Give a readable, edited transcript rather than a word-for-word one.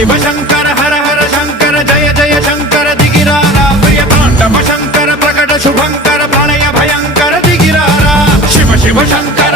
शिव शंकर हर हर शंकर जय जय शंकर दिगिरारा प्रिय तांडव शंकर प्रकट शुभंकर प्रलय भयंकर दिगिरारा शिव शिव शंकर